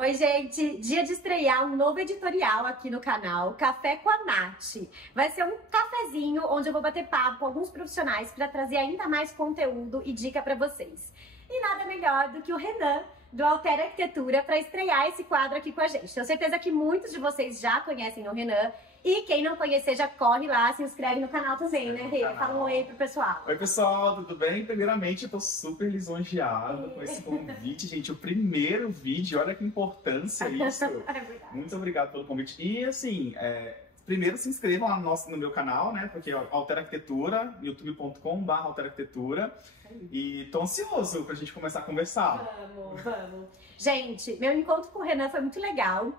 Oi, gente! Dia de estrear um novo editorial aqui no canal, Café com a Nath. Vai ser um cafezinho onde eu vou bater papo com alguns profissionais para trazer ainda mais conteúdo e dica para vocês. E nada melhor do que o Renan, do Altera Arquitetura, para estrear esse quadro aqui com a gente. Tenho certeza que muitos de vocês já conhecem o Renan. E quem não conhecer, já corre lá, se inscreve no canal também, né, Rê? Fala um oi pro pessoal. Oi, pessoal, tudo bem? Primeiramente, eu tô super lisonjeado com esse convite, gente. O primeiro vídeo, olha que importância isso. Muito obrigado pelo convite. E, assim, primeiro se inscrevam lá no meu canal, né? Porque é Altera Arquitetura, youtube.com/Altera Arquitetura. E tô ansioso pra gente começar a conversar. Vamos. Gente, meu encontro com o Renan foi muito legal.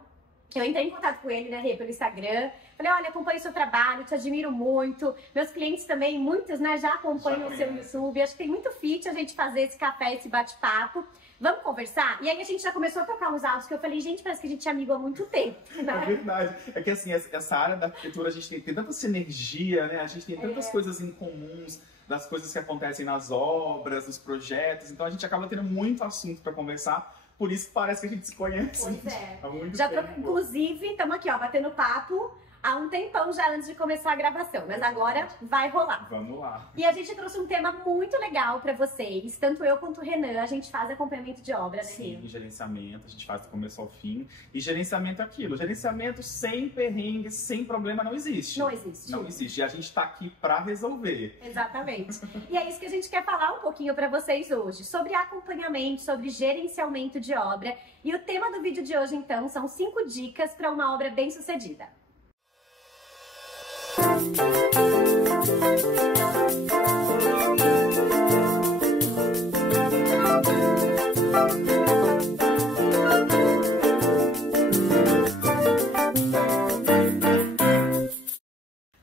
Eu entrei em contato com ele, né, Rê, pelo Instagram. Falei, olha, acompanho o seu trabalho, te admiro muito. Meus clientes também, muitos, né, já acompanham o seu YouTube. Acho que tem muito fit a gente fazer esse café, esse bate-papo. Vamos conversar? E aí a gente já começou a trocar uns áudios que eu falei, gente, parece que a gente é amigo há muito tempo. Né? É verdade. É que, assim, essa área da arquitetura, a gente tem tanta sinergia, né? A gente tem tantas coisas em comuns, das coisas que acontecem nas obras, nos projetos. Então a gente acaba tendo muito assunto para conversar. Por isso parece que a gente se conhece. Pois é. Há muito já tempo. Inclusive, estamos aqui, ó, batendo papo há um tempão já antes de começar a gravação. Mas agora vai rolar. Vamos lá. E a gente trouxe um tema muito legal para vocês. Tanto eu quanto o Renan, a gente faz acompanhamento de obra, né? Sim, gerenciamento, a gente faz do começo ao fim. E gerenciamento é aquilo. Gerenciamento sem perrengue, sem problema, não existe. Não existe. Não existe. E a gente tá aqui para resolver. Exatamente. E é isso que a gente quer falar um pouquinho para vocês hoje. Sobre acompanhamento, sobre gerenciamento de obra. E o tema do vídeo de hoje, então, são 5 dicas para uma obra bem-sucedida.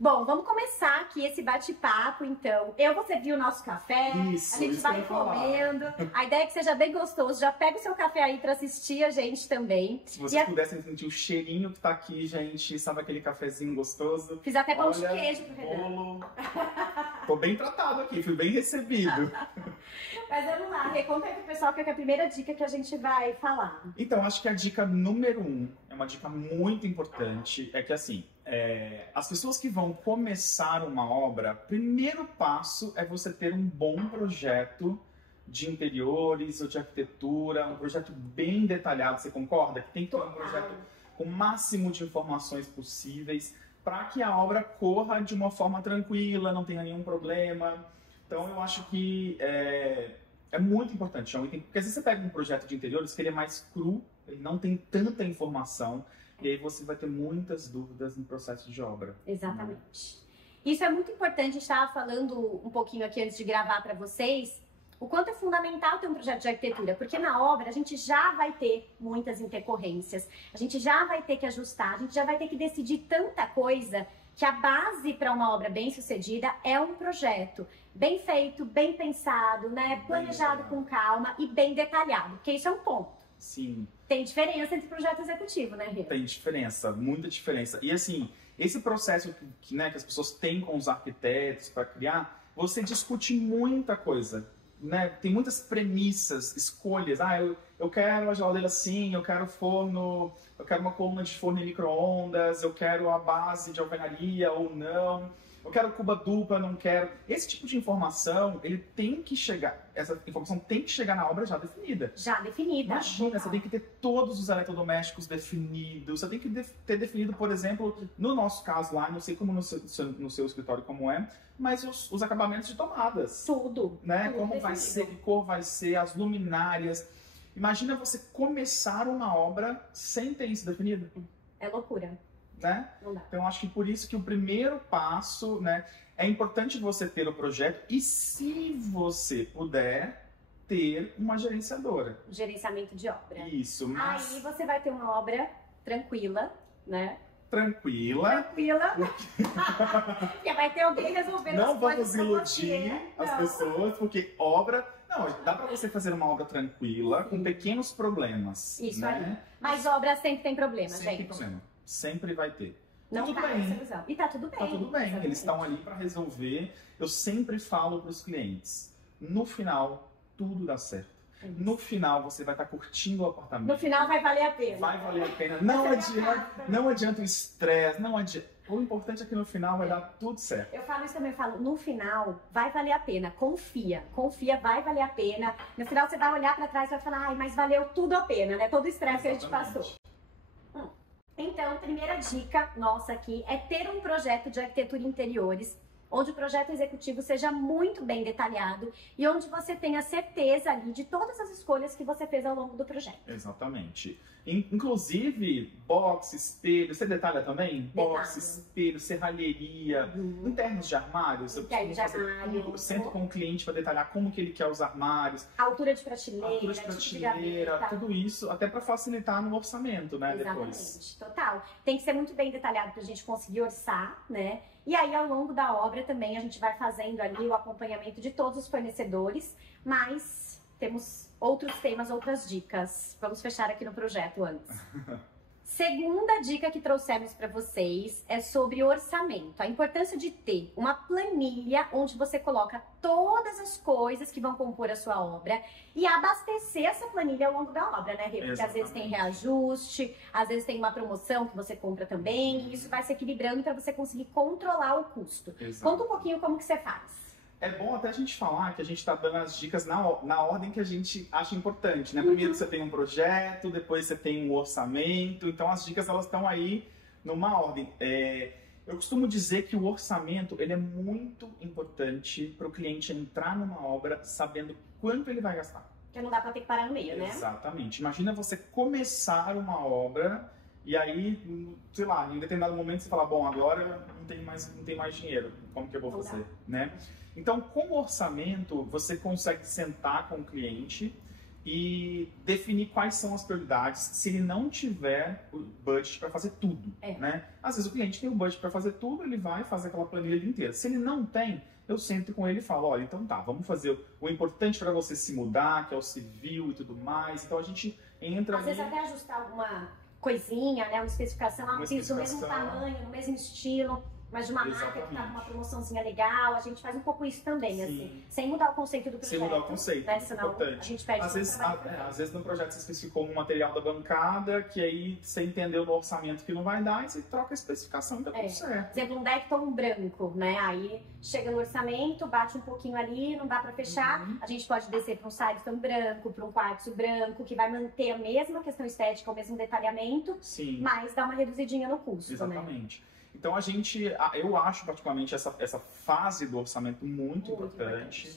Bom, vamos começar aqui esse bate-papo, então. Eu vou servir o nosso café, Isso, a gente vai comendo. A ideia é que seja bem gostoso. Já pega o seu café aí para assistir a gente também. Se vocês pudessem sentir o cheirinho que tá aqui, gente, sabe aquele cafezinho gostoso? Fiz até pão de queijo pro Renan. Bolo. Tô bem tratado aqui, fui bem recebido. Mas vamos lá, Rê, conta aí pro pessoal que é a primeira dica que a gente vai falar. Então, acho que a dica número 1 é uma dica muito importante, é que assim, as pessoas que vão começar uma obra, primeiro passo é você ter um bom projeto de interiores ou de arquitetura, um projeto bem detalhado, você concorda? Que tem que ter um projeto com o máximo de informações possíveis para que a obra corra de uma forma tranquila, não tenha nenhum problema. Então eu acho que é muito importante, porque às vezes você pega um projeto de interiores que ele é mais cru, ele não tem tanta informação, e aí você vai ter muitas dúvidas no processo de obra. Exatamente. Isso é muito importante, a gente estava falando um pouquinho aqui antes de gravar para vocês, o quanto é fundamental ter um projeto de arquitetura, porque na obra a gente já vai ter muitas intercorrências, a gente já vai ter que ajustar, a gente já vai ter que decidir tanta coisa, que a base para uma obra bem sucedida é um projeto bem feito, bem pensado, né, planejado com calma e bem detalhado, porque isso é um ponto. Sim. Tem diferença entre projeto executivo, né, Rê? Tem diferença, muita diferença. E assim, esse processo que as pessoas têm com os arquitetos para criar, você discute muita coisa, né? Tem muitas premissas, escolhas. Eu quero a geladeira assim, eu quero forno, eu quero uma coluna de forno em micro-ondas, eu quero a base de alvenaria ou não. Eu quero cuba dupla, não quero. Esse tipo de informação, ele tem que chegar, essa informação tem que chegar na obra já definida. Já definida. Imagina, você tem que ter todos os eletrodomésticos definidos, você tem que ter definido, por exemplo, no nosso caso lá, não sei como no seu escritório como é, mas os acabamentos de tomadas. Tudo. Né? Tudo como definido. vai ser, que cor vai ser, as luminárias. Imagina você começar uma obra sem ter isso definido. É loucura. Né? Então acho que por isso que o primeiro passo, né, é importante você ter o projeto e, se você puder, ter uma gerenciadora. Gerenciamento de obra. Isso, mas... Aí você vai ter uma obra tranquila, né? Tranquila. Porque vai ter alguém resolvendo não as coisas. Não vamos iludir as pessoas, porque obra... Não, dá pra você fazer uma obra tranquila, com pequenos problemas. Isso, né? aí. Mas obra sempre tem problema, sempre gente. Tem problema. Sempre vai ter. Não tudo tá bem. E tá tudo bem. Tá tudo bem, eles estão ali para resolver. Eu sempre falo para os clientes, no final, tudo dá certo. No final, você vai estar curtindo o apartamento. No final vai valer a pena. Vai valer a pena. Não adianta o estresse, não adianta. O importante é que no final vai dar tudo certo. Eu falo isso também, eu falo, no final vai valer a pena, confia, vai valer a pena. No final você vai olhar pra trás e vai falar, ai, mas valeu tudo a pena, né? Todo o estresse que a gente passou. Então, primeira dica nossa aqui é ter um projeto de arquitetura interiores, onde o projeto executivo seja muito bem detalhado e onde você tenha certeza ali de todas as escolhas que você fez ao longo do projeto. Exatamente. Inclusive, box, espelho, você detalha também? Box, espelho, serralheria, internos de armários. Eu sento com o cliente para detalhar como que ele quer os armários. Altura de prateleira, tudo isso, até para facilitar no orçamento, né? Exatamente, depois. Total. Tem que ser muito bem detalhado para a gente conseguir orçar, né? E aí, ao longo da obra também, a gente vai fazendo ali o acompanhamento de todos os fornecedores, mas temos outros temas, outras dicas. Vamos fechar aqui no projeto antes. Segunda dica que trouxemos para vocês é sobre orçamento. A importância de ter uma planilha onde você coloca todas as coisas que vão compor a sua obra e abastecer essa planilha ao longo da obra, né, Rê? Porque às vezes tem reajuste, às vezes tem uma promoção que você compra também, e isso vai se equilibrando para você conseguir controlar o custo. Conta um pouquinho como que você faz. É bom até a gente falar que a gente está dando as dicas na ordem que a gente acha importante, né? Primeiro você tem um projeto, depois você tem um orçamento, então as dicas elas estão aí numa ordem. Eu costumo dizer que o orçamento ele é muito importante para o cliente entrar numa obra sabendo quanto ele vai gastar. Porque não dá para ter que parar no meio, né? Exatamente. Imagina você começar uma obra e aí, sei lá, em determinado momento você fala, bom, agora não tem mais dinheiro, como que eu vou fazer, né? Então, com o orçamento, você consegue sentar com o cliente e definir quais são as prioridades se ele não tiver o budget para fazer tudo, né? Às vezes o cliente tem o budget para fazer tudo, ele vai fazer aquela planilha inteira. Se ele não tem, eu sento com ele e falo, olha, então tá, vamos fazer o importante para você se mudar, que é o civil e tudo mais. Então a gente entra Às vezes até ajustar alguma coisinha, né? Uma especificação, um piso do mesmo tamanho, no mesmo estilo, mas de uma marca que tá com uma promoçãozinha legal. A gente faz um pouco isso também, assim, sem mudar o conceito do projeto. Sem mudar o conceito, né? Senão importante. A gente perde às vezes no projeto você especificou um material da bancada, que aí você entendeu no orçamento que não vai dar, e você troca a especificação e tá tudo certo. Por exemplo, um Decton branco, né? Aí chega no orçamento, bate um pouquinho ali, não dá pra fechar. A gente pode descer para um Silestone branco, para um quartzo branco, que vai manter a mesma questão estética, o mesmo detalhamento, mas dá uma reduzidinha no custo, Exatamente. Né? Então eu acho particularmente essa fase do orçamento muito importante.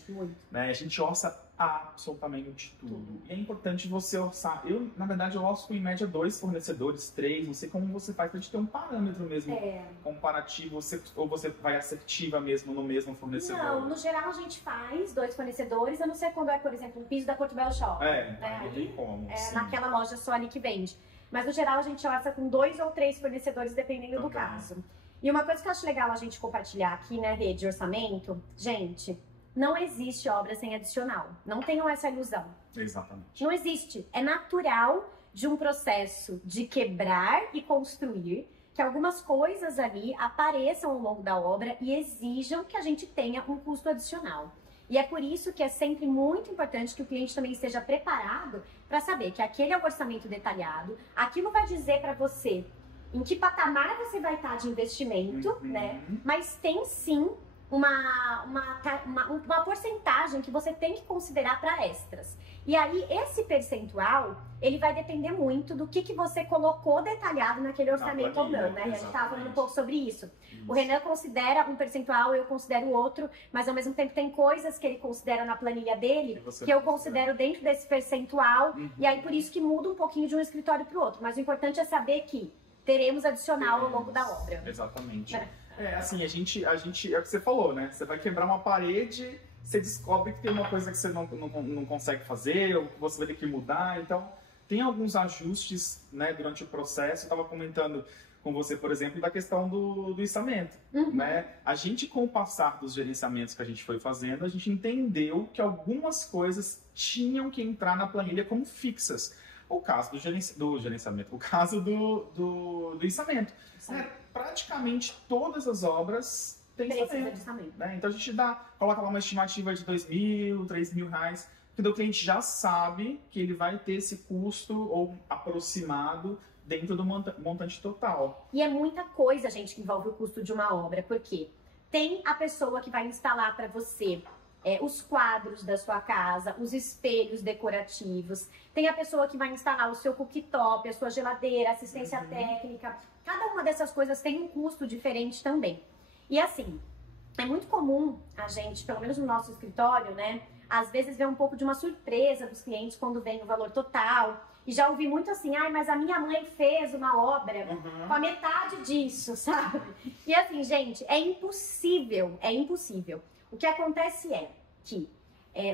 Né? A gente orça absolutamente tudo. E é importante você orçar. Na verdade, eu orço em média 2 fornecedores, 3, não sei como você faz pra gente ter um parâmetro mesmo comparativo, ou você vai assertiva mesmo no mesmo fornecedor. Não, no geral a gente faz 2 fornecedores, eu não sei quando é, por exemplo, um piso da Portobello Shop. Não tem como. Naquela loja só ali que vende. Mas, no geral, a gente orça com 2 ou 3 fornecedores, dependendo do caso. E uma coisa que eu acho legal a gente compartilhar aqui, né, rede de orçamento, gente, não existe obra sem adicional. Não tenham essa ilusão. Exatamente. Não existe. É natural de um processo de quebrar e construir que algumas coisas ali apareçam ao longo da obra e exijam que a gente tenha um custo adicional. E é por isso que é sempre muito importante que o cliente também esteja preparado para saber que aquele é o orçamento detalhado, aquilo vai dizer para você em que patamar você vai estar de investimento, né? Mas tem sim uma porcentagem que você tem que considerar para extras. E aí, esse percentual, ele vai depender muito do que você colocou detalhado naquele orçamento ou não, né? A gente estava falando um pouco sobre isso. O Renan considera um percentual, eu considero outro, mas ao mesmo tempo tem coisas que ele considera na planilha dele que eu considero dentro desse percentual, e aí por isso que muda um pouquinho de um escritório para o outro. Mas o importante é saber que teremos adicional ao longo da obra. Exatamente. Assim, a gente, é o que você falou, né? Você vai quebrar uma parede, você descobre que tem uma coisa que você não consegue fazer, ou que você vai ter que mudar. Então, tem alguns ajustes, né, durante o processo. Eu estava comentando com você, por exemplo, da questão do içamento, né? A gente, com o passar dos gerenciamentos que a gente foi fazendo, a gente entendeu que algumas coisas tinham que entrar na planilha como fixas. O caso do gerenciamento, o caso do içamento. Praticamente todas as obras têm içamento, né? Então a gente coloca lá uma estimativa de R$2.000, R$3.000, que porque o cliente já sabe que ele vai ter esse custo ou aproximado dentro do montante total. E é muita coisa, gente, que envolve o custo de uma obra, porque tem a pessoa que vai instalar para você os quadros da sua casa, os espelhos decorativos, tem a pessoa que vai instalar o seu cooktop, a sua geladeira, assistência técnica. Cada uma dessas coisas tem um custo diferente também. E assim, é muito comum a gente, pelo menos no nosso escritório, né, às vezes ver um pouco de uma surpresa dos clientes quando vem o valor total. E já ouvi muito assim, ai, mas a minha mãe fez uma obra com a metade disso, sabe? E assim, gente, é impossível, é impossível. O que acontece é que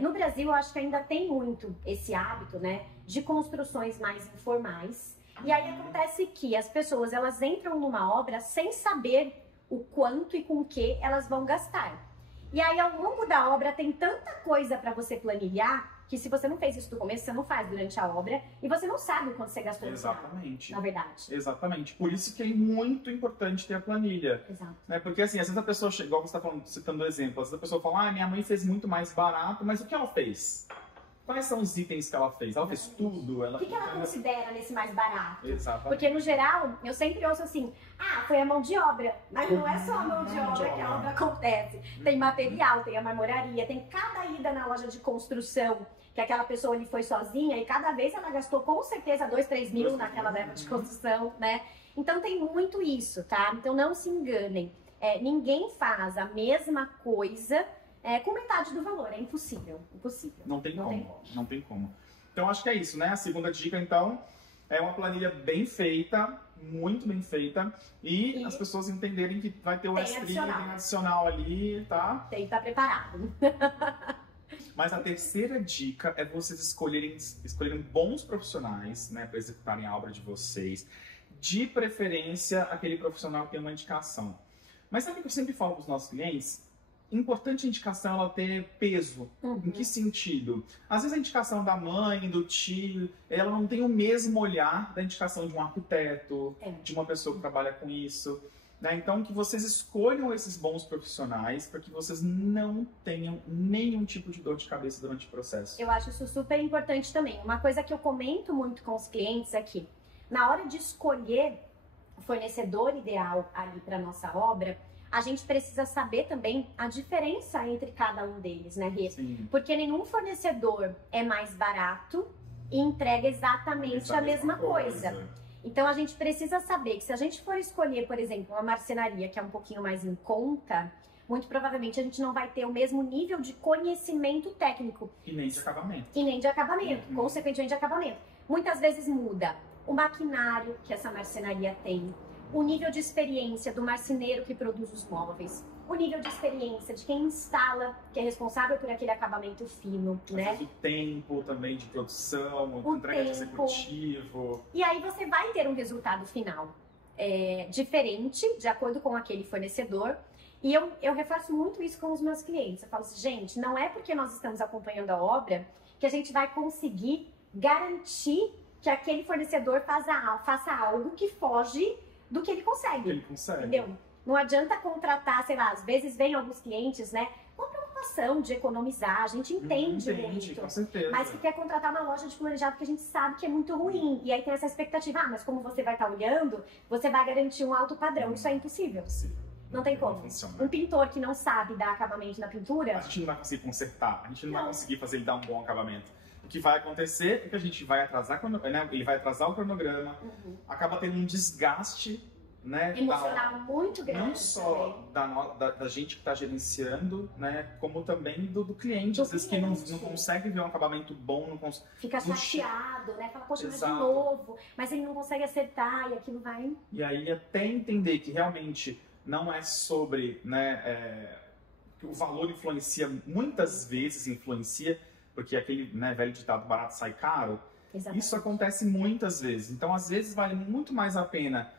no Brasil eu acho que ainda tem muito esse hábito, né, de construções mais informais. E aí acontece que as pessoas, elas entram numa obra sem saber o quanto e com o que elas vão gastar. E aí ao longo da obra tem tanta coisa para você planilhar que se você não fez isso do começo, você não faz durante a obra e você não sabe o quanto você gastou. Exatamente. Na verdade. Exatamente. Por isso que é muito importante ter a planilha. Exato. Né? Porque assim, às vezes a pessoa chega, igual você está citando o exemplo, às vezes a pessoa fala, minha mãe fez muito mais barato, mas o que ela fez? Quais são os itens que ela fez? Ela fez tudo? O que ela considera nesse mais barato? Exatamente. Porque no geral, eu sempre ouço assim, foi a mão de obra. Mas não é só a mão de obra que a obra acontece. Tem material, tem a marmoraria, tem cada ida na loja de construção, que aquela pessoa ali foi sozinha e cada vez ela gastou com certeza 2, 3 mil naquela verba de construção, né? Então tem muito isso, tá? Então não se enganem. Ninguém faz a mesma coisa com metade do valor. É impossível. Impossível. Não tem como. Então acho que é isso, né? A segunda dica, então, é uma planilha bem feita, muito bem feita, e as pessoas entenderem que vai ter o extra adicional ali, tá? Tem que estar preparado. Mas a terceira dica é vocês escolherem bons profissionais, né, para executarem a obra de vocês. De preferência, aquele profissional que tem uma indicação. Mas sabe o que eu sempre falo para os nossos clientes? Importante a indicação ela ter peso. Em que sentido? Às vezes a indicação da mãe, do tio, ela não tem o mesmo olhar da indicação de um arquiteto, de uma pessoa que trabalha com isso. Né? Então, que vocês escolham esses bons profissionais para que vocês não tenham nenhum tipo de dor de cabeça durante o processo. Eu acho isso super importante também. Uma coisa que eu comento muito com os clientes é que, na hora de escolher o fornecedor ideal ali para nossa obra, a gente precisa saber também a diferença entre cada um deles, né, Rê? Sim. Porque nenhum fornecedor é mais barato e entrega exatamente a mesma coisa. Então a gente precisa saber que se a gente for escolher, por exemplo, uma marcenaria que é um pouquinho mais em conta, muito provavelmente a gente não vai ter o mesmo nível de conhecimento técnico. E nem de acabamento. E nem de acabamento, consequentemente de acabamento. Muitas vezes muda o maquinário que essa marcenaria tem, o nível de experiência do marceneiro que produz os móveis, o nível de experiência de quem instala, que é responsável por aquele acabamento fino, né? O tempo também de produção, o entrega de executivo. E aí você vai ter um resultado final diferente, de acordo com aquele fornecedor. E eu reforço muito isso com os meus clientes. Eu falo assim, gente, não é porque nós estamos acompanhando a obra que a gente vai conseguir garantir que aquele fornecedor faça algo que foge do que ele consegue. Entendeu? Não adianta contratar, sei lá, às vezes vem alguns clientes, né, com a preocupação de economizar, a gente entende muito, com certeza. Mas que quer contratar uma loja de planejado que a gente sabe que é muito ruim. E aí tem essa expectativa, mas como você vai estar olhando, você vai garantir um alto padrão. Isso é impossível. Não tem como. Um pintor que não sabe dar acabamento na pintura... A gente não vai conseguir consertar, a gente não vai conseguir fazer ele dar um bom acabamento. O que vai acontecer é que a gente vai atrasar, né, ele vai atrasar o cronograma, acaba tendo um desgaste, né, emocional muito grande. Não só da gente que está gerenciando, né, como também do cliente. Às vezes que não consegue ver um acabamento bom, não consegue. Fica chateado, né? Fala, poxa, mas de novo, mas ele não consegue acertar e aquilo vai. E aí até entender que realmente não é sobre, né, que o valor influencia, muitas vezes influencia, porque aquele, né, velho ditado barato sai caro. Exatamente. Isso acontece muitas vezes. Então, às vezes, vale muito mais a pena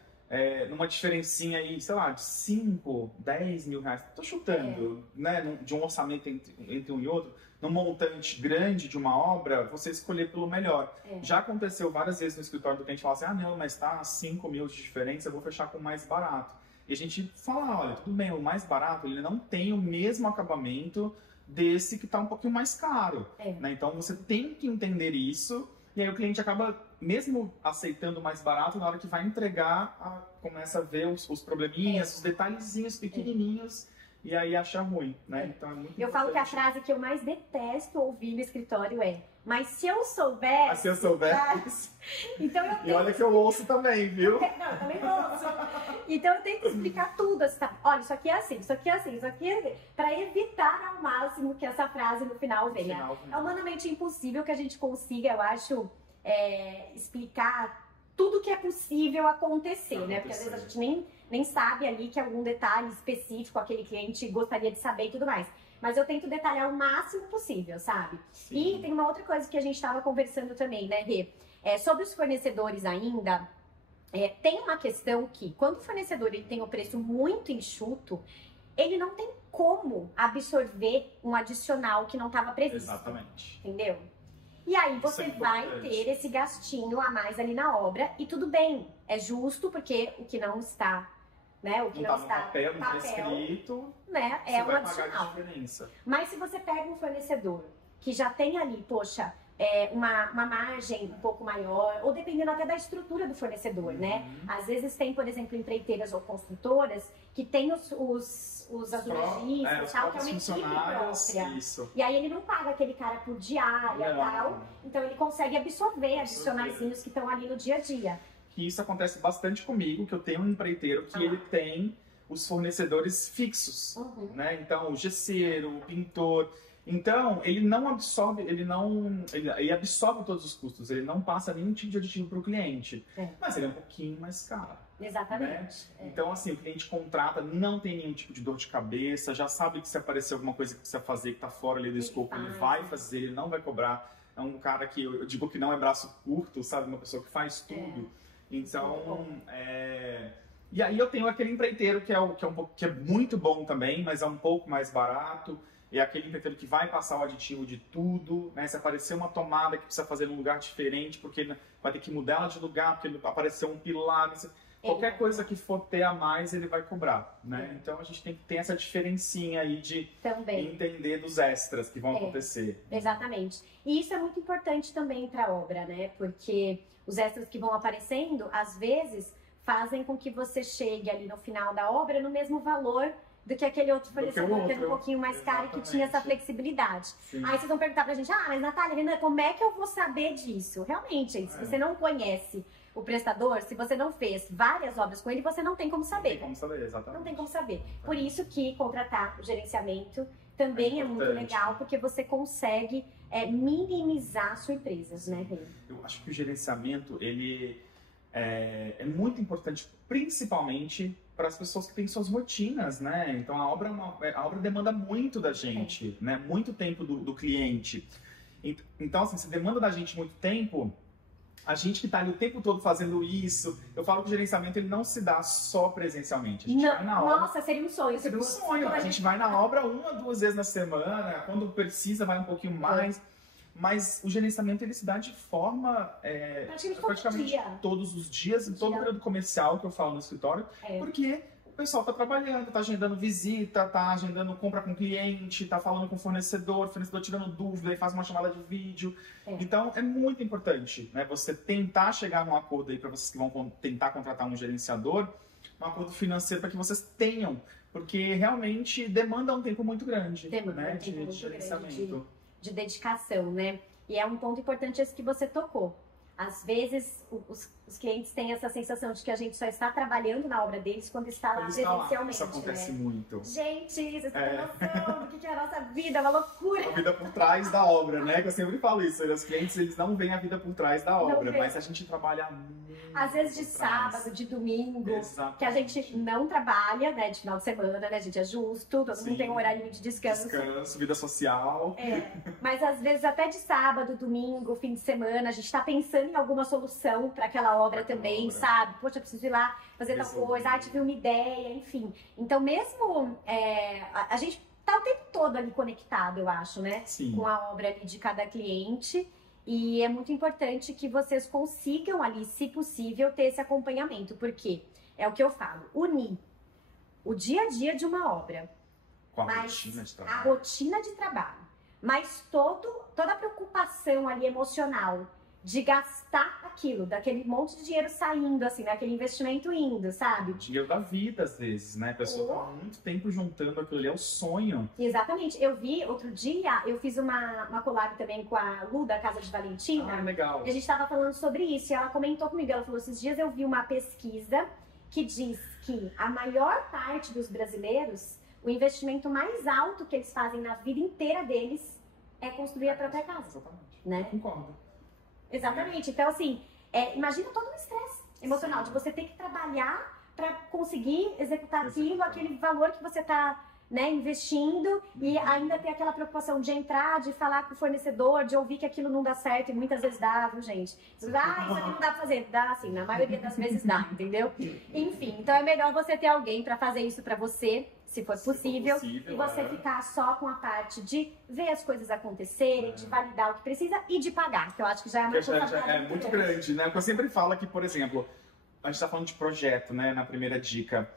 numa diferencinha aí, sei lá, de 5, 10 mil reais. Tô chutando, né, de um orçamento entre um e outro, num montante grande de uma obra, você escolher pelo melhor. Já aconteceu várias vezes no escritório do cliente falar assim, não, mas tá 5 mil de diferença, eu vou fechar com o mais barato. E a gente fala, olha, tudo bem, o mais barato, ele não tem o mesmo acabamento desse que está um pouquinho mais caro. Né? Então você tem que entender isso, e aí o cliente acaba, mesmo aceitando mais barato, na hora que vai entregar, começa a ver os probleminhas, os detalhezinhos pequenininhos, e aí acha ruim, né? Então é muito importante. Eu falo que a frase que eu mais detesto ouvir no escritório é: mas se eu soubesse... Mas se eu soubesse... Então eu tenho... E olha que eu ouço também, viu? Não, eu também ouço. Então eu tenho que explicar tudo. Assim, tá? Olha, isso aqui é assim, isso aqui é assim, isso aqui é assim. Para evitar ao máximo que essa frase no final venha. É humanamente impossível que a gente consiga, eu acho, explicar tudo que é possível acontecer, né? Porque às vezes a gente nem sabe ali que algum detalhe específico aquele cliente gostaria de saber e tudo mais. Mas eu tento detalhar o máximo possível, sabe? Sim. E tem uma outra coisa que a gente estava conversando também, né, Rê? Sobre os fornecedores ainda, tem uma questão que quando o fornecedor ele tem o preço muito enxuto, ele não tem como absorver um adicional que não estava previsto. Exatamente. Entendeu? E aí você vai ter esse gastinho a mais ali na obra e tudo bem, é justo porque o que não está, né, o que não está no papel, não está escrito, né, é um adicional. Pagar a diferença. Mas se você pega um fornecedor que já tem ali, poxa, uma margem um pouco maior, ou dependendo até da estrutura do fornecedor, né? Às vezes tem, por exemplo, empreiteiras ou construtoras que tem os azulejistas, tal, que é uma equipe própria. Isso. E aí ele não paga aquele cara por diária e tal, então ele consegue absorver adicionaizinhos que estão ali no dia a dia. E isso acontece bastante comigo, que eu tenho um empreiteiro que ele tem os fornecedores fixos, né? Então, o gesseiro, o pintor. Então, ele não absorve, ele absorve todos os custos, ele não passa nenhum tipo de aditivo para o cliente. Mas ele é um pouquinho mais caro. Exatamente. Né? Então, assim, o cliente contrata, não tem nenhum tipo de dor de cabeça, já sabe que se aparecer alguma coisa que precisa fazer que está fora ali do escopo, ele vai fazer, ele não vai cobrar. É um cara que eu digo que não é braço curto, sabe? Uma pessoa que faz tudo. Então, e aí eu tenho aquele empreiteiro que é muito bom também, mas é um pouco mais barato. É aquele empreiteiro que vai passar o aditivo de tudo, né? Se aparecer uma tomada que precisa fazer num lugar diferente, porque ele vai ter que mudar ela de lugar, porque apareceu um pilar, qualquer coisa que for ter a mais, ele vai cobrar, né? Então a gente tem que ter essa diferencinha aí de entender dos extras que vão acontecer. Exatamente. E isso é muito importante também para a obra, né? Porque os extras que vão aparecendo, às vezes, fazem com que você chegue ali no final da obra no mesmo valor do que aquele outro fornecedor que era um pouquinho mais caro e que tinha essa flexibilidade. Sim. Aí vocês vão perguntar pra gente, mas Natália, Renan, como é que eu vou saber disso? Realmente, se você não conhece o prestador, se você não fez várias obras com ele, você não tem como saber. Não tem como saber, exatamente. Não tem como saber. Por isso que contratar o gerenciamento também é muito legal, porque você consegue minimizar surpresas, né, Rê? Eu acho que o gerenciamento, ele é muito importante, principalmente para as pessoas que têm suas rotinas, né? Então a obra demanda muito da gente, né? Muito tempo do cliente. Então, assim, se demanda da gente muito tempo, a gente que está ali o tempo todo fazendo isso, eu falo que o gerenciamento ele não se dá só presencialmente. A gente vai na obra. Nossa, seria um sonho. Seria um sonho. A gente vai na obra 1 a 2 vezes na semana, quando precisa vai um pouquinho mais. Mas o gerenciamento ele se dá de forma praticamente todos os dias, em todo o período comercial que eu falo no escritório, porque o pessoal está trabalhando, está agendando visita, está agendando compra com cliente, está falando com o fornecedor tirando dúvida e faz uma chamada de vídeo. Então é muito importante, né, você tentar chegar num acordo aí para vocês que vão tentar contratar um gerenciador, um acordo financeiro para que vocês tenham, porque realmente demanda um tempo muito grande, né, de gerenciamento. De dedicação, né? E é um ponto importante esse que você tocou. Às vezes, os clientes têm essa sensação de que a gente só está trabalhando na obra deles quando está lá presencialmente. Isso acontece muito. Gente, vocês têm noção do que é a nossa vida, é uma loucura. A vida por trás da obra, né? Que eu sempre falo isso. Os clientes, eles não veem a vida por trás da obra, mas a gente trabalha muito. Às vezes de sábado, de domingo, que a gente não trabalha, né? De final de semana, né? A gente é justo, todo mundo tem um horário de descanso. Descanso, vida social. Mas às vezes até de sábado, domingo, fim de semana, a gente está pensando em alguma solução para aquela obra também, sabe? Poxa, eu preciso ir lá fazer tal coisa, tive uma ideia, enfim. Então mesmo a gente tá o tempo todo ali conectado, eu acho, né? Sim. Com a obra ali de cada cliente. E é muito importante que vocês consigam ali, se possível, ter esse acompanhamento. Porque é o que eu falo, unir o dia a dia de uma obra Com a mas rotina de a trabalho. rotina de trabalho, mas toda a preocupação ali emocional de gastar aquilo, daquele monte de dinheiro saindo, assim, daquele investimento indo, sabe? Dinheiro da vida, às vezes, né? A pessoa tá muito tempo juntando aquilo ali, é o sonho. Exatamente. Eu vi, outro dia, eu fiz uma collab também com a Lu, da Casa de Valentina. Ah, legal. E a gente tava falando sobre isso, e ela comentou comigo, ela falou, esses dias eu vi uma pesquisa que diz que a maior parte dos brasileiros, o investimento mais alto que eles fazem na vida inteira deles é construir a própria casa, Exatamente. né? Eu concordo. Exatamente. Então, assim, imagina todo o estresse emocional de você ter que trabalhar para conseguir executar aquilo, aquele valor que você está, né, investindo, e ainda ter aquela preocupação de entrar, de falar com o fornecedor, de ouvir que aquilo não dá certo, e muitas vezes dá, viu, gente? Você vai, isso aqui não dá pra fazer. Dá, assim, na maioria das vezes dá, entendeu? Enfim, então é melhor você ter alguém para fazer isso para você, se for possível, e você ficar só com a parte de ver as coisas acontecerem, de validar o que precisa e de pagar, que eu acho que já é uma responsabilidade É muito grande, né? Porque eu sempre falo que, por exemplo, a gente tá falando de projeto, né? Na primeira dica.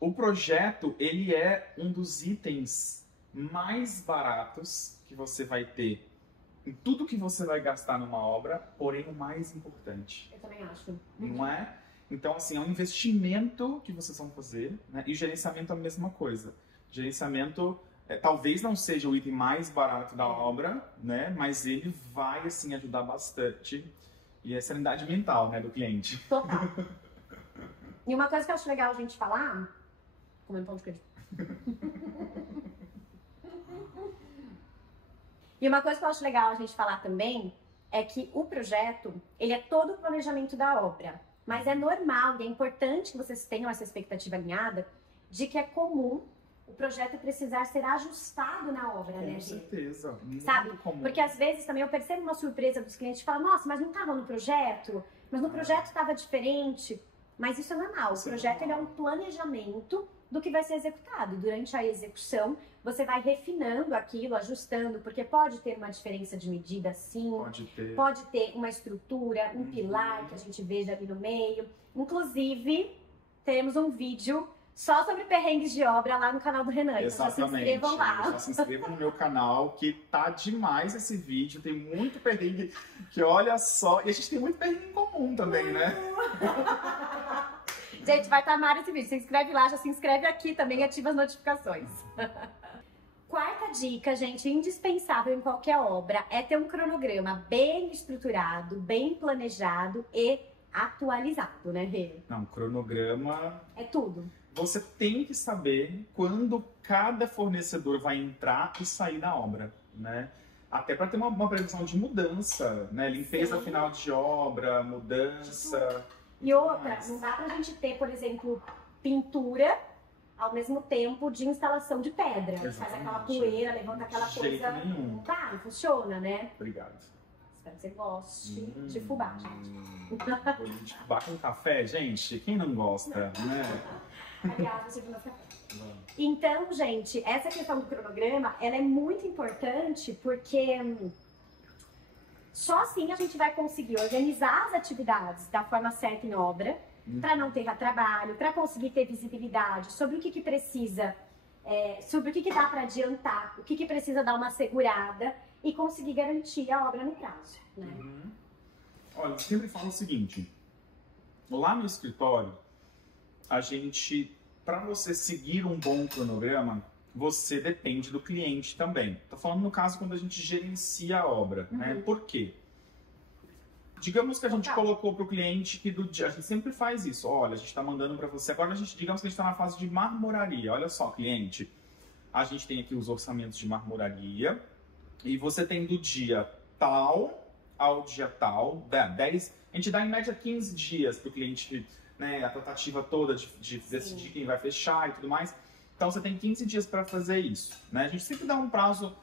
O projeto, ele é um dos itens mais baratos que você vai ter em tudo que você vai gastar numa obra, porém o mais importante. Eu também acho. Não é? Então, assim, é um investimento que vocês vão fazer, né? E gerenciamento é a mesma coisa. Gerenciamento talvez não seja o item mais barato da obra, né? Mas ele vai, assim, ajudar bastante. E é a sanidade mental, né, do cliente. Total. E uma coisa que eu acho legal a gente falar... Comendo pão de queijo. E uma coisa que eu acho legal a gente falar também é que o projeto, ele é todo o planejamento da obra. Mas é normal e é importante que vocês tenham essa expectativa alinhada de que é comum o projeto precisar ser ajustado na obra, né? Com certeza. Sabe? Muito comum. Porque às vezes também eu percebo uma surpresa dos clientes que falam, nossa, mas não estava no projeto? Mas no projeto estava diferente. Mas isso é normal. O projeto ele é um planejamento do que vai ser executado. Durante a execução, você vai refinando aquilo, ajustando, porque pode ter uma diferença de medida, sim. Pode ter uma estrutura, um pilar que a gente veja ali no meio. Inclusive, teremos um vídeo só sobre perrengues de obra lá no canal do Renan. Exatamente. Então, já se inscrevam lá. Já se inscrevam no meu canal, que tá demais esse vídeo. Tem muito perrengue que olha só. E a gente tem muito perrengue em comum também, né? Gente, vai estar amado esse vídeo. Se inscreve lá, já se inscreve aqui também e ativa as notificações. Quarta dica, gente, indispensável em qualquer obra é ter um cronograma bem estruturado, bem planejado e atualizado, né, Rê? Não, cronograma... É tudo. Você tem que saber quando cada fornecedor vai entrar e sair da obra, né? Até para ter uma previsão de mudança, né? Limpeza final de obra, mudança... E outra, não dá pra gente ter, por exemplo, pintura ao mesmo tempo de instalação de pedra. Exatamente. Faz aquela poeira, levanta aquela coisa. Nenhum. Não dá, não funciona, né? Obrigado. Espero que você goste de fubá, gente. Bolinho de fubá com café, gente? Quem não gosta, né? Aliás, você viu meu café. Então, gente, essa questão do cronograma, ela é muito importante porque só assim a gente vai conseguir organizar as atividades da forma certa em obra, para não ter trabalho, para conseguir ter visibilidade sobre o que precisa, sobre o que dá para adiantar, o que precisa dar uma segurada e conseguir garantir a obra no prazo, né? Olha, eu sempre falo o seguinte, lá no escritório, a gente, para você seguir um bom cronograma, você depende do cliente também. Tô falando no caso quando a gente gerencia a obra, né? Por quê? Digamos que a gente colocou para o cliente que do dia, a gente sempre faz isso. Olha, a gente está mandando para você. Agora digamos que a gente está na fase de marmoraria. Olha só, cliente, a gente tem aqui os orçamentos de marmoraria e você tem do dia tal ao dia tal, 10, a gente dá em média 15 dias para o cliente, né, a tratativa toda de decidir quem vai fechar e tudo mais. Então você tem 15 dias para fazer isso, né? A gente sempre dá um prazo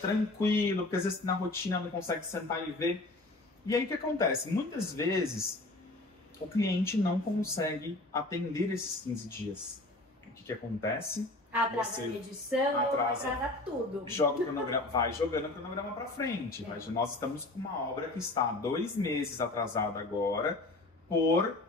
tranquilo, porque às vezes na rotina não consegue sentar e ver. E aí o que acontece? Muitas vezes o cliente não consegue atender esses 15 dias. O que acontece? Atrasa a medição, atrasa tudo. Joga o cronograma, vai jogando o cronograma para frente. Mas nós estamos com uma obra que está 2 meses atrasada agora por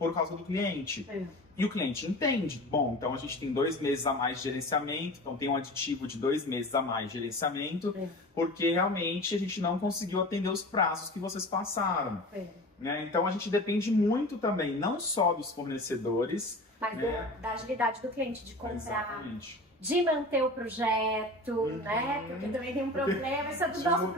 por causa do cliente. É. E o cliente entende. Bom, então a gente tem 2 meses a mais de gerenciamento, então tem um aditivo de 2 meses a mais de gerenciamento, porque realmente a gente não conseguiu atender os prazos que vocês passaram. Né? Então a gente depende muito também, não só dos fornecedores, mas da agilidade do cliente, de comprar, exatamente, de manter o projeto, né? Porque também tem um problema, isso é do nosso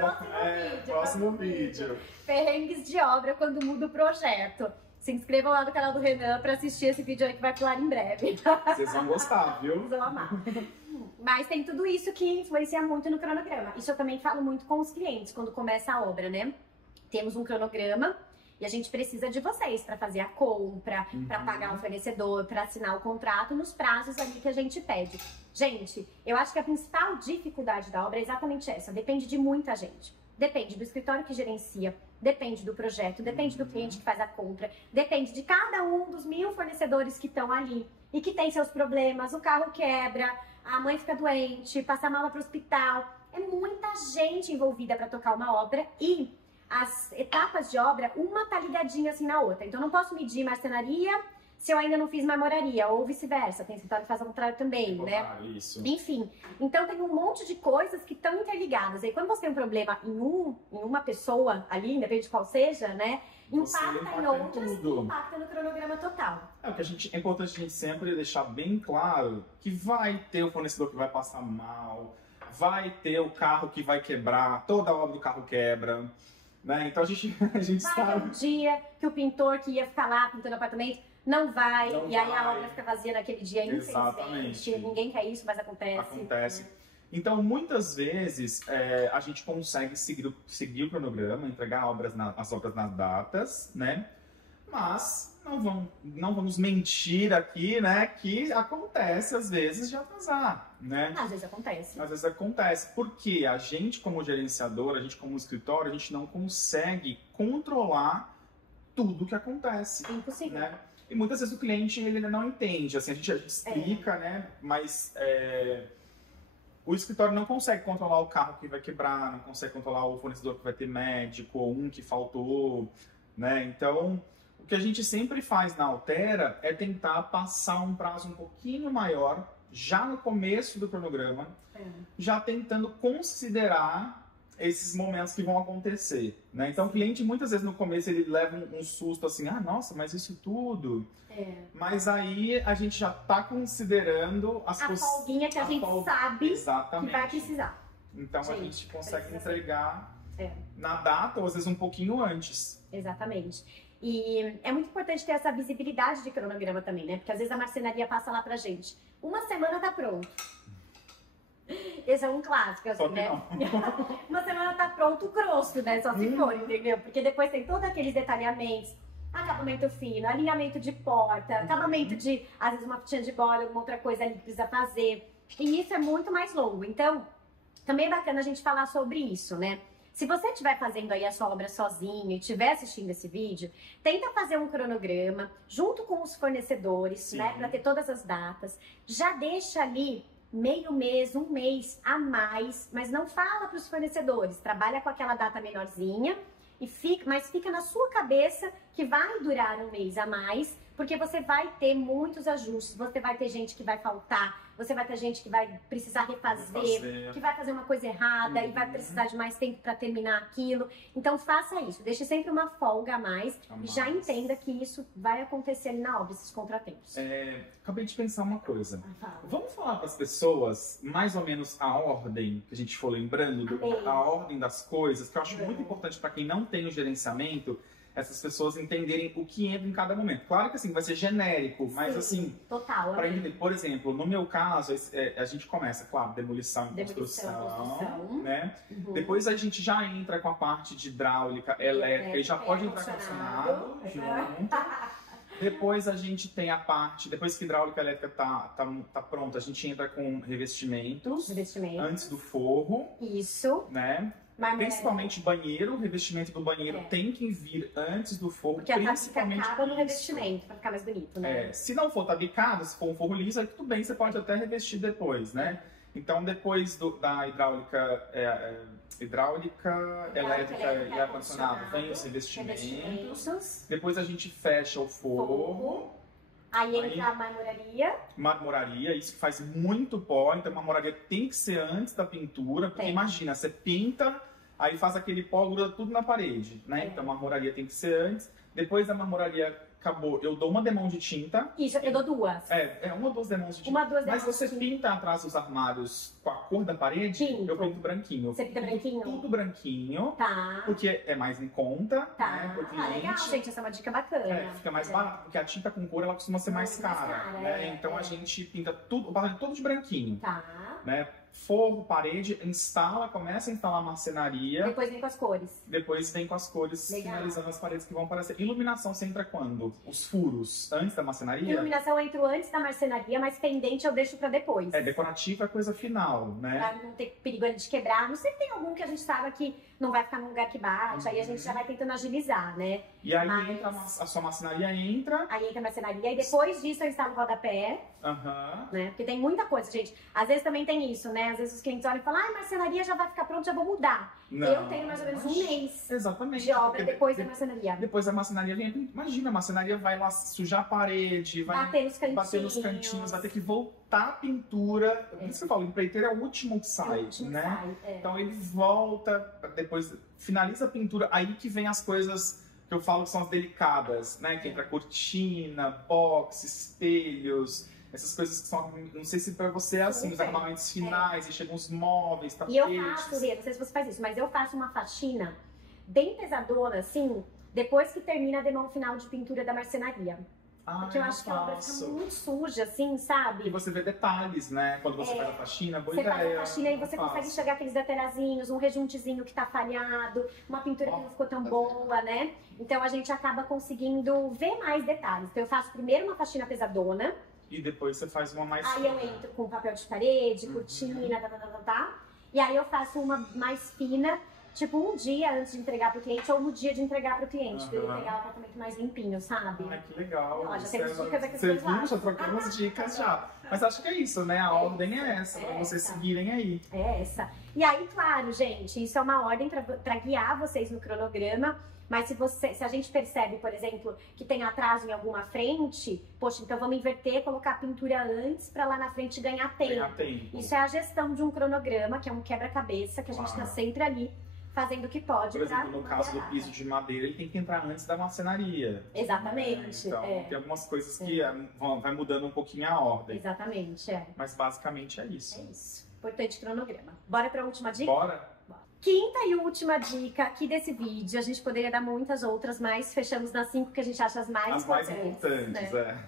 próximo vídeo. Perrengues de obra quando muda o projeto. Se inscrevam lá no canal do Renan para assistir esse vídeo aí que vai pular em breve. Vocês vão gostar, viu? Vocês vão amar. Mas tem tudo isso que influencia muito no cronograma. Isso eu também falo muito com os clientes quando começa a obra, né? Temos um cronograma e a gente precisa de vocês para fazer a compra, para pagar o fornecedor, para assinar o contrato nos prazos ali que a gente pede. Gente, eu acho que a principal dificuldade da obra é exatamente essa. Depende de muita gente. Depende do escritório que gerencia, depende do projeto, depende do cliente que faz a compra, depende de cada um dos 1000 fornecedores que estão ali e que tem seus problemas, o carro quebra, a mãe fica doente, passa mal para o hospital. É muita gente envolvida para tocar uma obra e as etapas de obra, uma tá ligadinha assim na outra. Então, eu não posso medir marcenaria se eu ainda não fiz marmoraria, ou vice-versa. Tem escritório que faz ao contrário também, né? Isso. Enfim, então tem um monte de coisas que estão interligadas. Aí, quando você tem um problema em uma pessoa ali, independente de qual seja, né? Impacta em outras e impacta no cronograma total. O que é importante a gente sempre deixar bem claro que vai ter o fornecedor que vai passar mal, vai ter o carro que vai quebrar, toda a obra do carro quebra. Né? Então a gente vai ter um dia que o pintor que ia ficar lá pintando apartamento não vai, e aí a obra fica vazia naquele dia, infelizmente. Ninguém quer isso, mas acontece. Então, muitas vezes, a gente consegue seguir o cronograma, entregar as obras nas datas, né? Mas não vamos mentir aqui, né? Que acontece, às vezes, de atrasar, né? Às vezes acontece. Às vezes acontece, porque a gente, como gerenciador, a gente, como escritório, a gente não consegue controlar tudo que acontece. É impossível. Né? E muitas vezes o cliente, ele não entende, assim, a gente explica, né? Mas o escritório não consegue controlar o carro que vai quebrar, não consegue controlar o fornecedor que vai ter médico, ou um que faltou, né? Então, o que a gente sempre faz na Altera é tentar passar um prazo um pouquinho maior, já no começo do cronograma, já tentando considerar esses momentos que vão acontecer, né? Então, o cliente, muitas vezes, no começo, ele leva um susto assim, nossa, mas isso tudo... Mas aí, a gente já está considerando a folguinha que a gente sabe exatamente que vai precisar. Então, a gente consegue entregar na data, ou às vezes um pouquinho antes. Exatamente. E é muito importante ter essa visibilidade de cronograma também, né? Porque às vezes a marcenaria passa lá pra gente. Uma semana tá pronto. Esse é um clássico, assim, né? Uma semana tá pronto o grosso, né? Só se for, entendeu? Porque depois tem todos aqueles detalhamentos, acabamento fino, alinhamento de porta, acabamento de, às vezes, uma fitinha de bola, alguma outra coisa ali que precisa fazer. E isso é muito mais longo. Então, também é bacana a gente falar sobre isso, né? Se você estiver fazendo aí a sua obra sozinho e estiver assistindo esse vídeo, tenta fazer um cronograma junto com os fornecedores, né? Para ter todas as datas. Já deixa ali meio mês, um mês a mais, mas não fala para os fornecedores. Trabalha com aquela data menorzinha, mas fica na sua cabeça que vai durar um mês a mais, porque você vai ter muitos ajustes, você vai ter gente que vai faltar, você vai ter gente que vai precisar refazer, que vai fazer uma coisa errada e vai precisar de mais tempo para terminar aquilo. Então faça isso, deixe sempre uma folga a mais e já entenda que isso vai acontecer ali na obra, esses contratempos. Acabei de pensar uma coisa. Vamos falar para as pessoas mais ou menos a ordem que a gente for lembrando, a ordem das coisas, que eu acho muito importante para quem não tem o gerenciamento, essas pessoas entenderem o que entra em cada momento. Claro que assim, vai ser genérico, mas assim... Total. Para entender, por exemplo, no meu caso, a gente começa, claro, demolição e construção, né? Depois a gente já entra com a parte de hidráulica, elétrica, e já pode entrar condicionado junto. Depois a gente tem a parte, depois que a hidráulica e elétrica tá pronta, a gente entra com revestimentos. Antes do forro. Isso. Né? Principalmente banheiro, o revestimento do banheiro tem que vir antes do forro. Porque a tática acaba no revestimento, para ficar mais bonito, né? Se não for tabicado, se for um forro liso, aí tudo bem, você pode até revestir depois, né? Então, depois da hidráulica hidráulica, elétrica e ar-condicionado, vem os revestimentos. Depois a gente fecha o forro. Aí entra a marmoraria. Marmoraria, isso que faz muito pó. Então a marmoraria tem que ser antes da pintura. Porque imagina, você pinta, aí faz aquele pó, gruda tudo na parede, né? Então a marmoraria tem que ser antes. Depois da marmoraria acabou, eu dou uma demão de tinta. Isso, eu dou duas. Uma ou duas demãos de tinta. Uma, duas Mas você pinta atrás dos armários com a cor da parede? Eu pinto branquinho. Você pinta branquinho? Tudo branquinho. Tá. porque é mais em conta, Tá. né? Pro cliente. Legal, gente, essa é uma dica bacana. Fica mais barato, porque a tinta com cor ela costuma ser mais cara, né? Então a gente pinta tudo, o barulho todo de branquinho. Tá. Né? Forro, parede, começa a instalar a marcenaria. Depois vem com as cores. Depois vem com as cores, finalizando as paredes que vão aparecer. Iluminação você entra quando? Os furos, antes da marcenaria? Iluminação eu entro antes da marcenaria, mas pendente eu deixo pra depois. Decorativo é coisa final, né? Pra não ter perigo de quebrar. Não sei se tem algum que a gente saiba que não vai ficar num lugar que bate, aí a gente já vai tentando agilizar, né? E aí entra a sua marcenaria, entra. Aí entra a marcenaria e depois disso eu instalo o rodapé. Né? Porque tem muita coisa, gente. Às vezes também tem isso, né? Às vezes os clientes olham e falam, a marcenaria já vai ficar pronta, já vou mudar. Não, eu tenho mais ou menos um mês de obra depois da marcenaria. Depois da marcenaria vem, imagina, a marcenaria vai lá sujar a parede, vai bater nos cantinhos, vai ter que voltar a pintura. Por isso que eu falo, o empreiteiro é o último que sai, né? Então ele volta, depois finaliza a pintura, aí que vem as coisas que eu falo que são as delicadas, né? Que entra cortina, box, espelhos, essas coisas que são, não sei se pra você é assim, os acabamentos finais, e chegam os móveis, tapetes. E eu faço, Rê, não sei se você faz isso, mas eu faço uma faxina bem pesadona, assim, depois que termina a demão final de pintura da marcenaria. Porque eu acho que a obra fica muito suja, assim, sabe? E você vê detalhes, né? Quando você faz a faxina, boa ideia. Você faz a faxina e você consegue enxergar aqueles detalhezinhos, um rejuntezinho que tá falhado, uma pintura que não ficou tão boa, né? Então a gente acaba conseguindo ver mais detalhes. Então eu faço primeiro uma faxina pesadona. E depois você faz uma mais fina. Aí eu entro com papel de parede, cortina, E aí eu faço uma mais fina, tipo um dia antes de entregar pro cliente ou no dia de entregar pro cliente, pra ele pegar o apartamento mais limpinho, sabe? Ai, que legal. Ó, já temos dicas aqui. Você viu? Já trocamos dicas já. Mas acho que é isso, né? A ordem é essa, pra vocês seguirem aí. É essa. E aí, claro, gente, isso é uma ordem pra guiar vocês no cronograma. Mas se a gente percebe, por exemplo, que tem atraso em alguma frente, poxa, então vamos inverter, colocar a pintura antes para lá na frente ganhar tempo. Isso é a gestão de um cronograma, que é um quebra-cabeça, que a gente está sempre ali fazendo o que pode. Por exemplo, no caso do piso de madeira, ele tem que entrar antes da marcenaria. Exatamente. Então, tem algumas coisas que vai mudando um pouquinho a ordem. Exatamente, Mas basicamente é isso. É isso. Importante cronograma. Bora para a última dica? Bora. Quinta e última dica aqui desse vídeo, a gente poderia dar muitas outras, mas fechamos nas 5 que a gente acha as mais importantes. Né?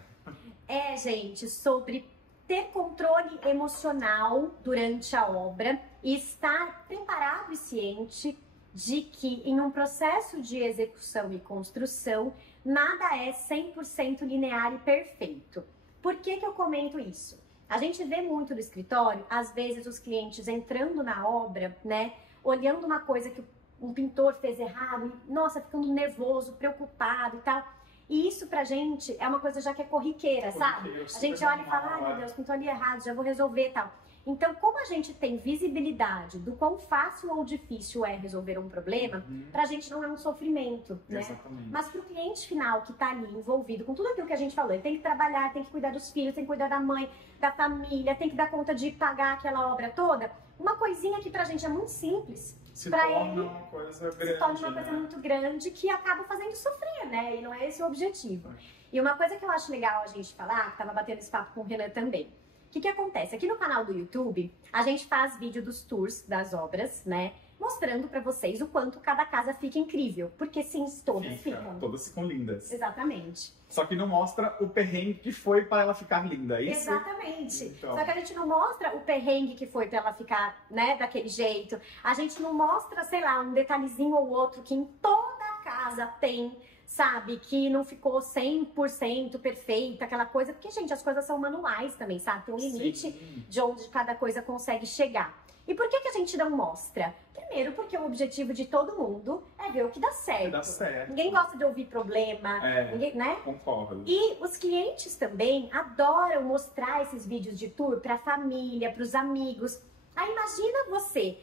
Gente, sobre ter controle emocional durante a obra e estar preparado e ciente de que em um processo de execução e construção, nada é 100% linear e perfeito. Por que que eu comento isso? A gente vê muito no escritório, às vezes os clientes entrando na obra, né? Olhando uma coisa que um pintor fez errado, e, nossa, ficando nervoso, preocupado e tal. E isso pra gente é uma coisa já que é corriqueira, sabe? A gente olha e fala, ai meu Deus, pintou ali errado, já vou resolver e tal. Então, como a gente tem visibilidade do quão fácil ou difícil é resolver um problema, pra gente não é um sofrimento, né? Exatamente. Mas pro cliente final que tá ali envolvido com tudo aquilo que a gente falou, ele tem que trabalhar, tem que cuidar dos filhos, tem que cuidar da mãe, da família, tem que dar conta de pagar aquela obra toda, uma coisinha que pra gente é muito simples, se torna uma coisa grande, se torna uma coisa muito grande que acaba fazendo sofrer, né? E não é esse o objetivo. E uma coisa que eu acho legal a gente falar, que tava batendo esse papo com o Renan também. O que acontece? Aqui no canal do YouTube, a gente faz vídeo dos tours das obras, né? Mostrando pra vocês o quanto cada casa fica incrível. Porque sim, todas ficam. Todas ficam lindas. Exatamente. Só que não mostra o perrengue que foi para ela ficar linda, é isso? Exatamente. Então. Só que a gente não mostra o perrengue que foi para ela ficar, né, daquele jeito. A gente não mostra, sei lá, um detalhezinho ou outro que em toda a casa tem, sabe? Que não ficou 100% perfeita, aquela coisa. Porque, gente, as coisas são manuais também, sabe? Tem um limite de onde cada coisa consegue chegar. E por que que a gente não mostra? Primeiro, porque o objetivo de todo mundo é ver o que dá certo. Dá certo. Ninguém gosta de ouvir problema, ninguém, né? Concordo. E os clientes também adoram mostrar esses vídeos de tour para a família, para os amigos. Aí imagina você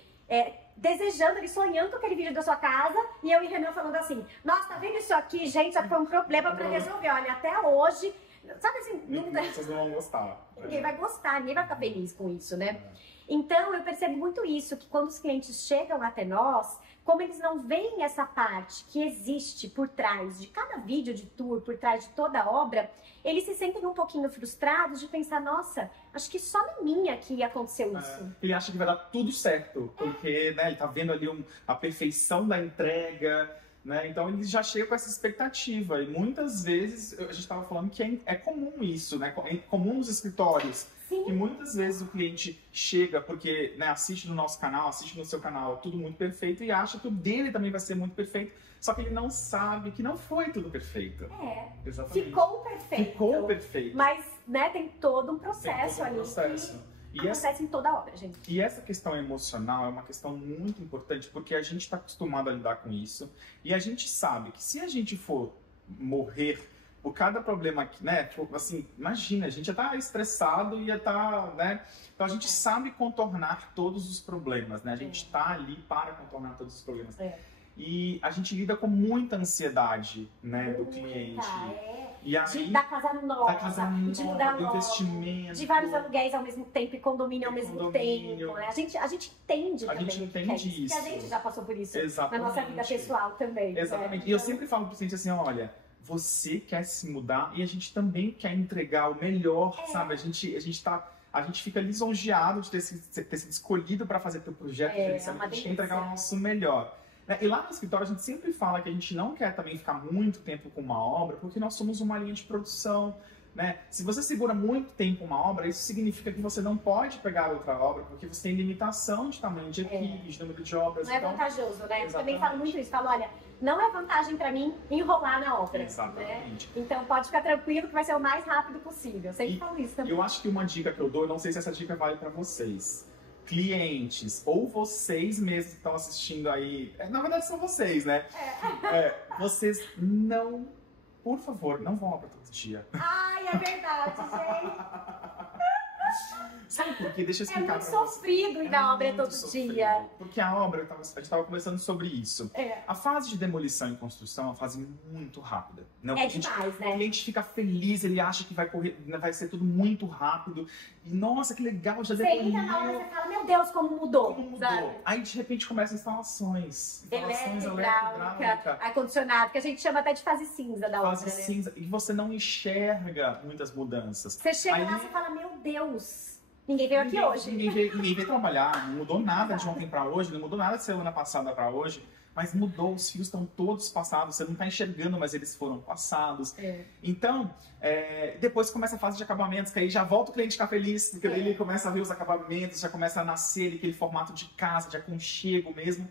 desejando, ele sonhando com aquele vídeo da sua casa, e eu e Renan falando assim, nossa, tá vendo isso aqui, gente? Já foi um problema pra resolver. Olha, até hoje, sabe assim, Vocês não vão gostar. ninguém vai gostar, ninguém vai ficar feliz com isso, né? Então, eu percebo muito isso, que quando os clientes chegam até nós, como eles não veem essa parte que existe por trás de cada vídeo de tour, por trás de toda a obra, eles se sentem um pouquinho frustrados de pensar, nossa, acho que só na minha que aconteceu isso. Ele acha que vai dar tudo certo, porque né, ele tá vendo ali a perfeição da entrega, né? Então ele já chega com essa expectativa. E muitas vezes, a gente estava falando que é comum isso, né? É comum nos escritórios. Sim. E muitas vezes o cliente chega porque né, assiste no nosso canal, assiste no seu canal, tudo muito perfeito e acha que o dele também vai ser muito perfeito, só que ele não sabe que não foi tudo perfeito. Exatamente. Ficou perfeito. Ficou perfeito. Mas, né, tem todo um processo tem todo um processo. ali que acontece em toda a obra, gente. E essa questão emocional é uma questão muito importante porque a gente está acostumado a lidar com isso e a gente sabe que se a gente for morrer por cada problema aqui, né? Assim, imagina, a gente já tá estressado e já tá, né? Então a gente sabe contornar todos os problemas, né? A gente tá ali para contornar todos os problemas. E a gente lida com muita ansiedade, né, do cliente. E aí, da casa nova, de mudar do investimento, de vários aluguéis ao mesmo tempo e condomínio ao mesmo tempo. Né? A gente entende também. A gente entende isso. Porque a gente já passou por isso Exatamente. na nossa vida pessoal também. Exatamente. Né? E eu sempre falo pro cliente assim, olha, você quer se mudar e a gente também quer entregar o melhor, sabe? A gente fica lisonjeado de ter sido escolhido para fazer teu projeto, a gente quer entregar o nosso melhor. E lá no escritório a gente sempre fala que a gente não quer também ficar muito tempo com uma obra, porque nós somos uma linha de produção, né? Se você segura muito tempo uma obra, isso significa que você não pode pegar outra obra, porque você tem limitação de tamanho de equipe, de número de obras. Não é vantajoso, né? Eu também falo muito isso, falo, olha, não é vantagem para mim enrolar na obra. Exatamente. Né? Então pode ficar tranquilo que vai ser o mais rápido possível. Eu sempre falo isso também. Eu acho que uma dica que eu dou, não sei se essa dica vale para vocês. Clientes, ou vocês mesmos que estão assistindo aí, na verdade são vocês, né? Vocês não, por favor, não vão obra todo dia. Ai, é verdade, gente. Sabe por quê? Deixa eu explicar pra vocês. É muito sofrido ir na obra todo dia. Porque a obra, a gente estava conversando sobre isso. A fase de demolição e construção é uma fase muito rápida. Não, demais, né? O cliente fica feliz, ele acha que vai correr, vai ser tudo muito rápido. E nossa, que legal, já demoliu. Você entra na obra e fala, meu Deus, como mudou. Como mudou. Sabe? Aí de repente começam instalações. Hidráulica, ar-condicionado, que a gente chama até de fase cinza da obra, fase cinza. E você não enxerga muitas mudanças. Você chega lá e fala, meu Deus. Ninguém veio aqui hoje. Ninguém veio trabalhar, não mudou nada de ontem para hoje, não mudou nada de semana passada para hoje, mas mudou, os fios estão todos passados, você não está enxergando, mas eles foram passados. Então, depois começa a fase de acabamentos, que aí já volta o cliente ficar feliz, porque daí ele começa a ver os acabamentos, já começa a nascer aquele formato de casa, de aconchego mesmo.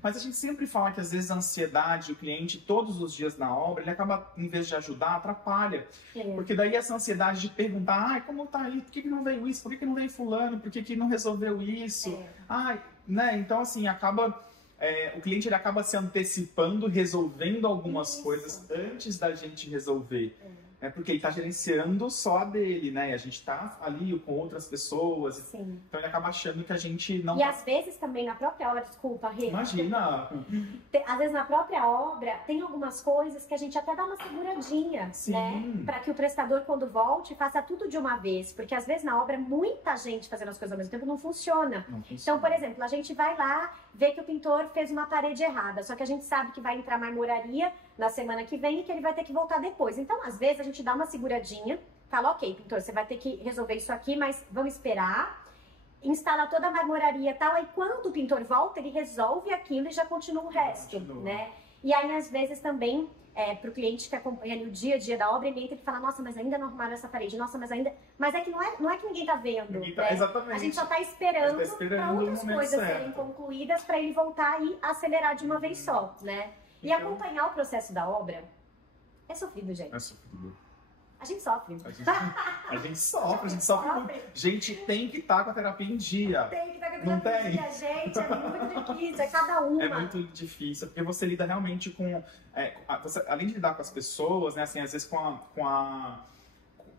Mas a gente sempre fala que às vezes a ansiedade, o cliente, todos os dias na obra, ele acaba, em vez de ajudar, atrapalha. Porque daí essa ansiedade de perguntar, como tá aí? Por que não veio isso? Por que não veio fulano? Por que não resolveu isso? Né? Então, assim, o cliente ele acaba se antecipando, resolvendo algumas coisas antes da gente resolver. Porque ele está gerenciando só a dele, né? E a gente está ali com outras pessoas. Sim. Então ele acaba achando que a gente não... E às vezes também na própria obra, desculpa, Rê. Imagina! Às vezes na própria obra tem algumas coisas que a gente até dá uma seguradinha, né? Para que o prestador, quando volte, faça tudo de uma vez. Porque às vezes na obra, muita gente fazendo as coisas ao mesmo tempo não funciona. Então, por exemplo, a gente vai lá, vê que o pintor fez uma parede errada. Só que a gente sabe que vai entrar marmoraria na semana que vem e que ele vai ter que voltar depois. Então, às vezes, a gente dá uma seguradinha, fala, ok, pintor, você vai ter que resolver isso aqui, mas vamos esperar, instala toda a marmoraria e tal, aí quando o pintor volta, ele resolve aquilo e já continua o resto, né? E aí, às vezes, também, para o cliente que acompanha ali o dia a dia da obra, ele entra e fala, nossa, mas ainda não arrumaram essa parede, nossa, mas ainda... Mas é que não é que ninguém tá vendo, né? Exatamente. A gente só tá esperando para outras coisas serem concluídas para ele voltar e acelerar de uma vez só, né? E acompanhar o processo da obra é sofrido, gente. É sofrido. A gente sofre. A gente sofre muito. Gente tem que estar com a terapia em dia. Tem que estar com a Não terapia em tem? dia, gente. É muito difícil, é cada uma. É muito difícil, porque você lida realmente com... além de lidar com as pessoas, né, assim, às vezes com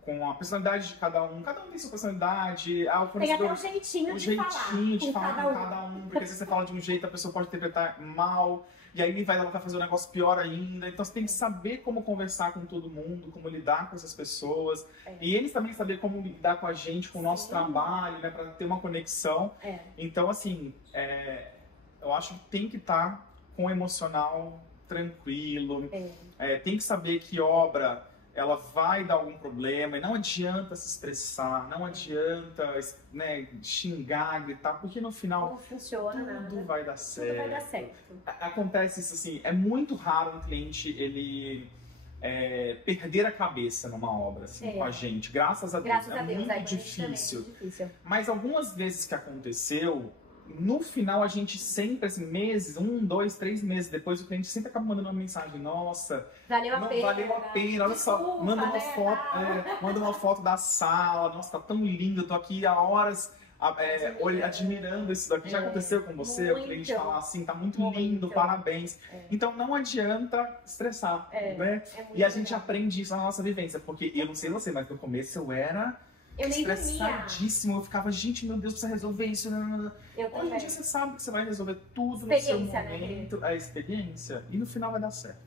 com a personalidade de cada um tem sua personalidade, o Tem até um jeitinho de falar com cada um, porque se você fala de um jeito, a pessoa pode interpretar mal, e aí ela vai fazer um negócio pior ainda. Então você tem que saber como conversar com todo mundo, como lidar com essas pessoas, e eles também saber como lidar com a gente, com o nosso trabalho, né, para ter uma conexão. Então, assim, eu acho que tem que estar com o emocional tranquilo, tem que saber que obra ela vai dar algum problema, e não adianta se estressar, não adianta, né, xingar, gritar, porque no final não funciona, tudo vai dar certo. Tudo vai dar certo. Acontece isso assim, é muito raro um cliente ele perder a cabeça numa obra assim, com a gente, graças a Deus, é muito difícil. Mas algumas vezes que aconteceu, no final a gente sempre, assim, meses, 1, 2, 3 meses depois, o cliente sempre acaba mandando uma mensagem: nossa, valeu a pena, olha só, manda uma foto da sala, nossa, tá tão lindo, eu tô aqui há horas admirando isso daqui. Já aconteceu com você? Muito. O cliente fala assim: tá muito lindo, parabéns. Então não adianta estressar, né? E a gente aprende isso na nossa vivência, porque eu não sei você, mas no começo eu era estressadíssimo, eu ficava, gente, meu Deus, precisa resolver isso. Hoje em dia você sabe que você vai resolver tudo no seu momento, a experiência, e no final vai dar certo.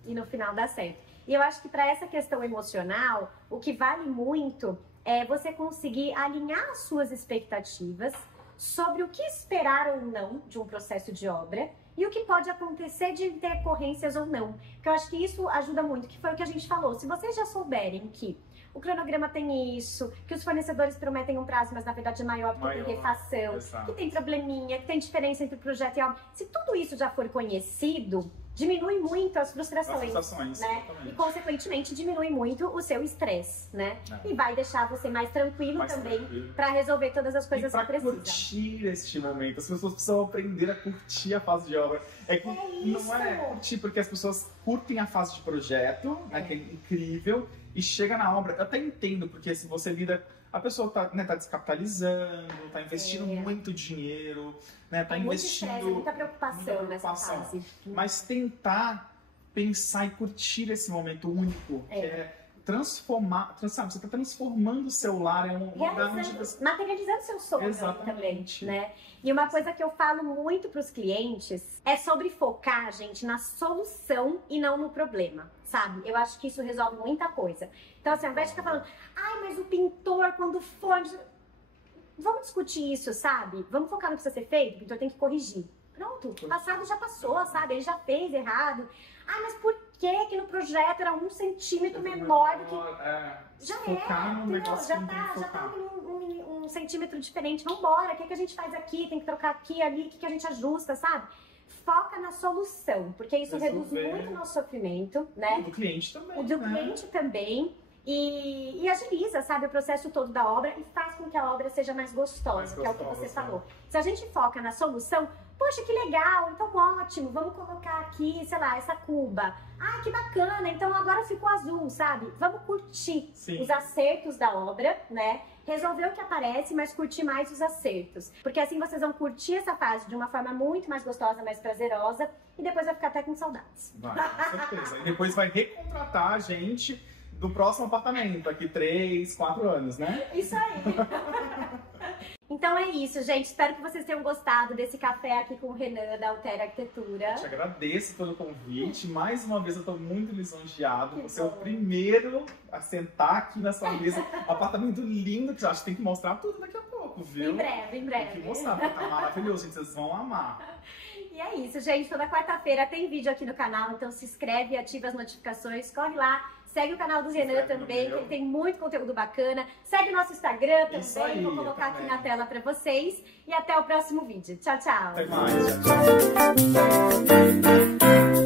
E eu acho que para essa questão emocional, o que vale muito é você conseguir alinhar as suas expectativas sobre o que esperar ou não de um processo de obra e o que pode acontecer de intercorrências ou não. Porque eu acho que isso ajuda muito, que foi o que a gente falou. Se vocês já souberem que o cronograma tem isso, que os fornecedores prometem um prazo, mas na verdade é maior porque tem refação, que tem probleminha, que tem diferença entre projeto e obra. Se tudo isso já for conhecido, diminui muito as frustrações, né? E consequentemente diminui muito o seu estresse, né? E vai deixar você mais tranquilo também para resolver todas as coisas que precisa. Curtir este momento, as pessoas precisam aprender a curtir a fase de obra. Não é curtir porque as pessoas curtem a fase de projeto, né, que é incrível, e chega na obra. Eu até entendo, porque se você lida, a pessoa tá descapitalizando, tá investindo muito dinheiro, né, tá investindo muita preocupação nessa fase. Mas tentar pensar e curtir esse momento único, que é transformar, sabe, você tá transformando o seu lar em um lugar onde você... materializando seu sonho também, né? E uma coisa que eu falo muito para os clientes é sobre focar, gente, na solução e não no problema, sabe? Eu acho que isso resolve muita coisa. Então, assim, ao invés de ficar falando, mas o pintor, quando for... Vamos discutir isso, sabe? Vamos focar no que precisa ser feito, o pintor tem que corrigir. Pronto, o passado já passou, sabe? Ele já fez errado. Mas por que no projeto era 1 centímetro menor do que... Já tá um centímetro diferente. Vambora, o que a gente faz aqui? Tem que trocar aqui, ali, o que a gente ajusta, sabe? Foca na solução, porque isso reduz muito o nosso sofrimento, né? O do cliente também. O do cliente também. E agiliza, sabe, o processo todo da obra e faz com que a obra seja mais gostosa, que é o que você falou. Se a gente foca na solução, poxa, que legal, então ótimo, vamos colocar aqui, sei lá, essa cuba. Que bacana, então agora ficou azul, sabe? Vamos curtir os acertos da obra, né? Resolver o que aparece, mas curtir mais os acertos. Porque assim vocês vão curtir essa fase de uma forma muito mais gostosa, mais prazerosa, e depois vai ficar até com saudades. Vai, com certeza. E depois vai recontratar a gente do próximo apartamento, daqui 3, 4 anos, né? Isso aí! Então é isso, gente. Espero que vocês tenham gostado desse café aqui com o Renan, da Altera Arquitetura. Eu te agradeço pelo convite. Mais uma vez eu estou muito lisonjeado por ser o primeiro a sentar aqui nessa mesa. Apartamento lindo, que eu acho que tem que mostrar tudo daqui a pouco, viu? Em breve. Tem que mostrar, porque tá maravilhoso, gente. Vocês vão amar. E é isso, gente. Toda quarta-feira tem vídeo aqui no canal, então se inscreve e ativa as notificações. Corre lá. Segue o canal do Renan também, que ele tem muito conteúdo bacana. Segue o nosso Instagram também, vou colocar aqui na tela pra vocês. E até o próximo vídeo. Tchau, tchau! Até mais, tchau,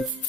tchau.